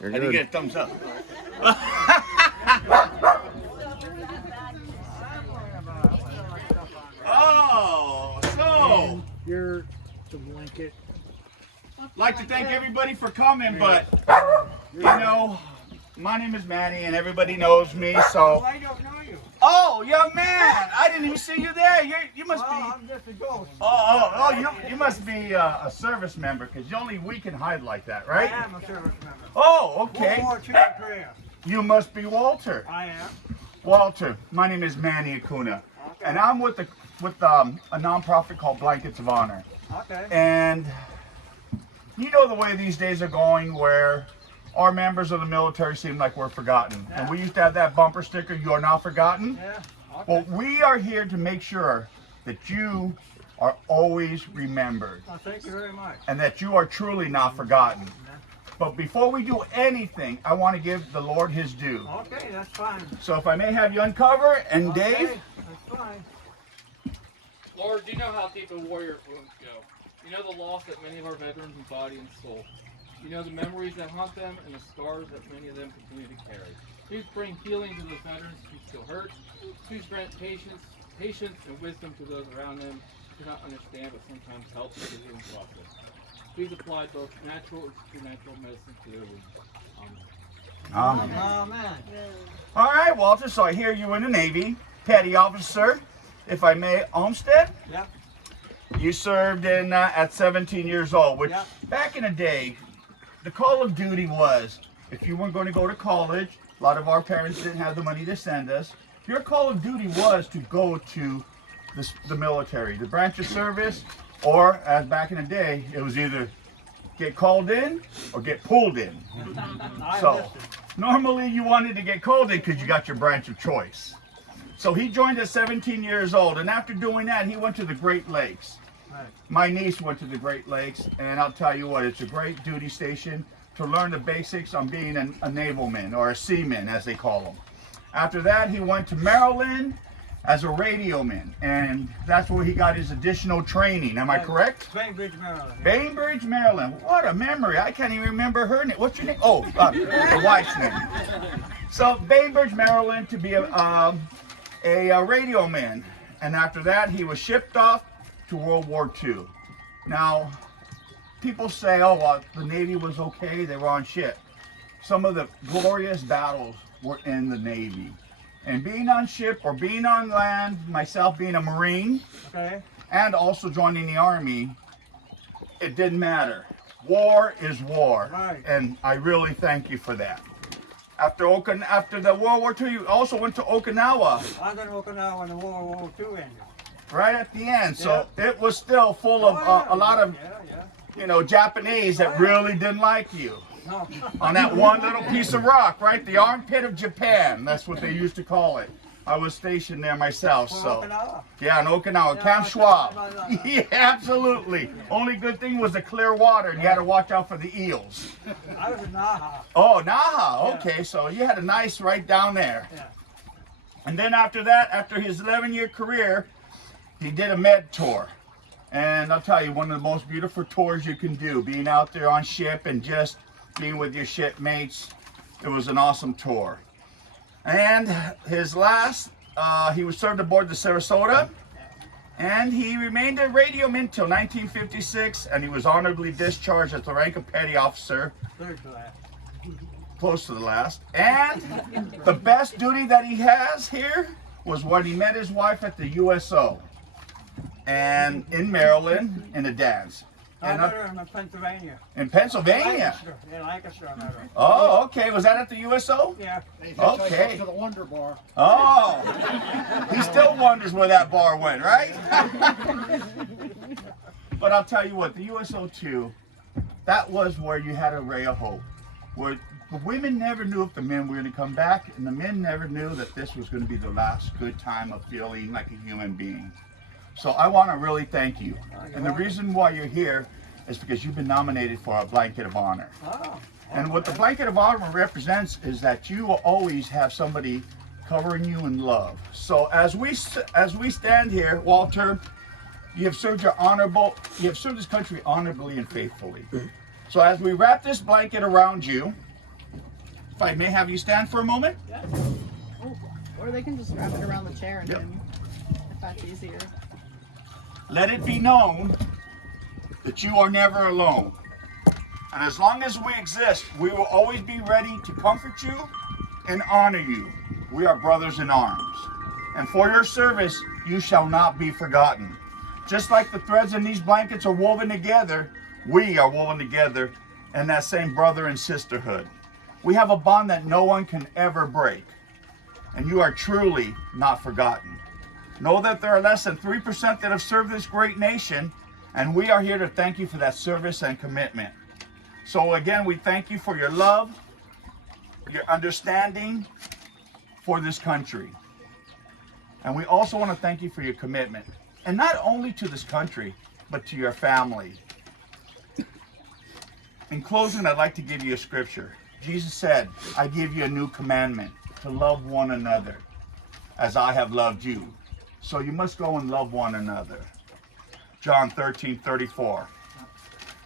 You're I didn't good. get a thumbs up. Oh, so You're the blanket. like to thank everybody for coming, but you know, my name is Manny and everybody knows me, so. I don't know you. Oh, young man, I didn't even see you there. You must be. I'm just a ghost. You must be a service member, because only we can hide like that, right? I am a service member. Oh, okay. World War II Korea. You must be Walter. I am. Walter, my name is Manny Acuna, and I'm with a nonprofit called Blankets of Honor. Okay. And you know the way these days are going, where our members of the military seem like we're forgotten. Yeah. And we used to have that bumper sticker, "You are not forgotten." Yeah. Okay. Well, we are here to make sure that you are always remembered Well, thank you very much. and that you are truly not forgotten. But before we do anything, I want to give the Lord his due. Okay, that's fine. So if I may have you uncover, and Okay, Dave, that's fine. Lord, you know how deep a warrior's wounds go. You know the loss that many of our veterans in body and soul. You know the memories that haunt them and the scars that many of them continue to carry. Please bring healing to those veterans who still hurt. Please grant patience and wisdom to those around them who cannot understand but sometimes help with the healing process. Please apply both natural and supernatural medicine to their wounds. Amen. Amen. Oh, man. All right, Walter, so I hear you in the Navy, petty officer, if I may, Olmstead. Yep. You served in at 17 years old, which Yep. back in the day, the call of duty was, if you weren't going to go to college, a lot of our parents didn't have the money to send us, your call of duty was to go to the military, the branch of service, or as back in the day, it was either get called in or get pulled in. So normally you wanted to get called in because you got your branch of choice. So he joined at 17 years old, and after doing that, he went to the Great Lakes. Right. My niece went to the Great Lakes, and I'll tell you what, it's a great duty station to learn the basics on being a navalman, or a seaman, as they call them. After that, he went to Maryland as a radioman, and that's where he got his additional training. Am I correct? Bainbridge, Maryland. Bainbridge, Maryland. What a memory. I can't even remember her name. What's your name? Oh, the wife's name. So, Bainbridge, Maryland, to be a radio man. And after that, he was shipped off to World War II. Now, people say, oh, well, the Navy was okay, they were on ship. Some of the glorious battles were in the Navy. And being on ship or being on land, myself being a Marine, Okay. and also joining the Army, it didn't matter. War is war. Right. And I really thank you for that. After the World War II, you also went to Okinawa, I was in Okinawa when the World War II ended. right at the end. So it was still full of a lot of, Japanese that really didn't like you. No. On that one little piece of rock, right? The armpit of Japan. That's what they used to call it. I was stationed there myself, so. Okinawa. Yeah, in Okinawa, Yeah, Camp I Schwab. thought about that. Yeah, absolutely. Only good thing was the clear water, and you had to watch out for the eels. I was in Naha. Oh, Naha. Okay, so you had a nice right down there. Yeah. And then after that, after his 11-year career, he did a med tour. And I'll tell you, one of the most beautiful tours you can do, being out there on ship and just being with your shipmates. It was an awesome tour. And his last, he was served aboard the Sarasota, and he remained a radioman until 1956, and he was honorably discharged at the rank of petty officer, Third class. close to the last. And the best duty that he has here was when he met his wife at the USO, and in Maryland, in a dance. I And met her in Pennsylvania. in Pennsylvania. Lancaster. In Lancaster, I met her. Oh, okay. Was that at the USO? Yeah. Okay. To the Wonder Bar. Oh, he still wonders where that bar went, right? But I'll tell you what, the USO 2, that was where you had a ray of hope. Where the women never knew if the men were going to come back, and the men never knew that this was going to be the last good time of feeling like a human being. So I want to really thank you. And the reason why you're here is because you've been nominated for a Blanket of Honor. Oh. And what the Blanket of Honor represents is that you will always have somebody covering you in love. So as we stand here, Walter, you have served this country honorably and faithfully. So as we wrap this blanket around you, If I may have you stand for a moment. Or they can just wrap it around the chair and him, if that's easier. Let it be known that you are never alone. And as long as we exist, we will always be ready to comfort you and honor you. We are brothers in arms. And for your service, you shall not be forgotten. Just like the threads in these blankets are woven together, we are woven together in that same brother and sisterhood. We have a bond that no one can ever break. And you are truly not forgotten. Know that there are less than 3% that have served this great nation, and we are here to thank you for that service and commitment. So again, we thank you for your love, your understanding for this country. And we also want to thank you for your commitment. And not only to this country, but to your family. In closing, I'd like to give you a scripture. Jesus said, I give you a new commandment, to love one another as I have loved you. So you must go and love one another. John 13:34.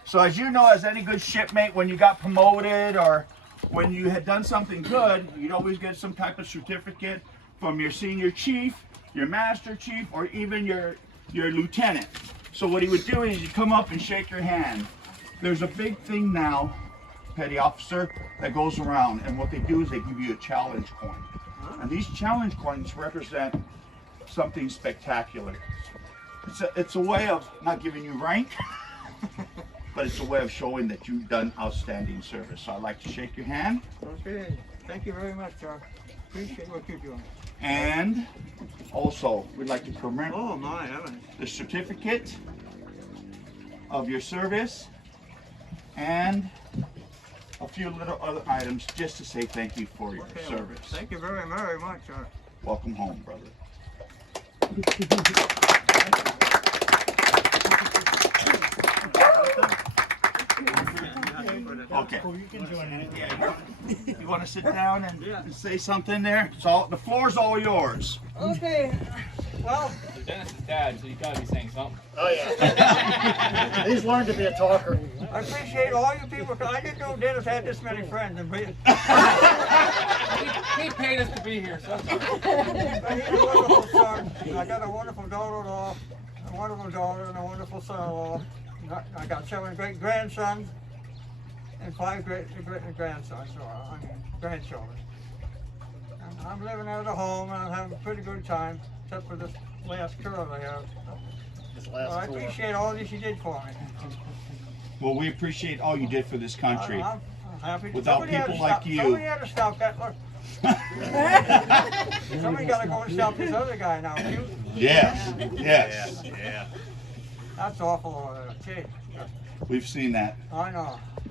So as you know, as any good shipmate, when you got promoted or when you had done something good, you'd always get some type of certificate from your senior chief, your master chief, or even your lieutenant. So what he would do is he'd come up and shake your hand. There's a big thing now, petty officer, that goes around, and what they do is they give you a challenge coin. And these challenge coins represent something spectacular. It's a way of not giving you rank, but it's a way of showing that you've done outstanding service. So I'd like to shake your hand. Okay. Thank you very much, John. Appreciate what you're doing. And also, we'd like to commemorate Oh my heavens. the certificate of your service and a few little other items just to say thank you for your Okay, service. Thank you very, very much, John. Welcome home, brother. Okay. You can join in. Yeah, you want to sit down and say something there? So the floor's all yours. Okay. Well, Dennis's dad, so you gotta be saying something. Oh yeah. He's learned to be a talker. I appreciate all you people. I didn't know Dennis had this many friends. And He paid us to be here, so that's all right. but he's a wonderful son. I got a wonderful daughter-in-law, a wonderful daughter, and a wonderful son-in-law. I got 7 great grandsons and 5 great grandsons, so I mean grandchildren. And I'm living at a home and I'm having a pretty good time, except for this last curl I have. This Well, I last tour. appreciate all that you did for me. Well, we appreciate all you did for this country. I'm happy. Without Somebody had to people like stop- you. Somebody had to stop that. Look. Somebody got to go and stop this other guy now. You, Yes, yes. Yeah. that's awful. Gee, We've seen that. I know.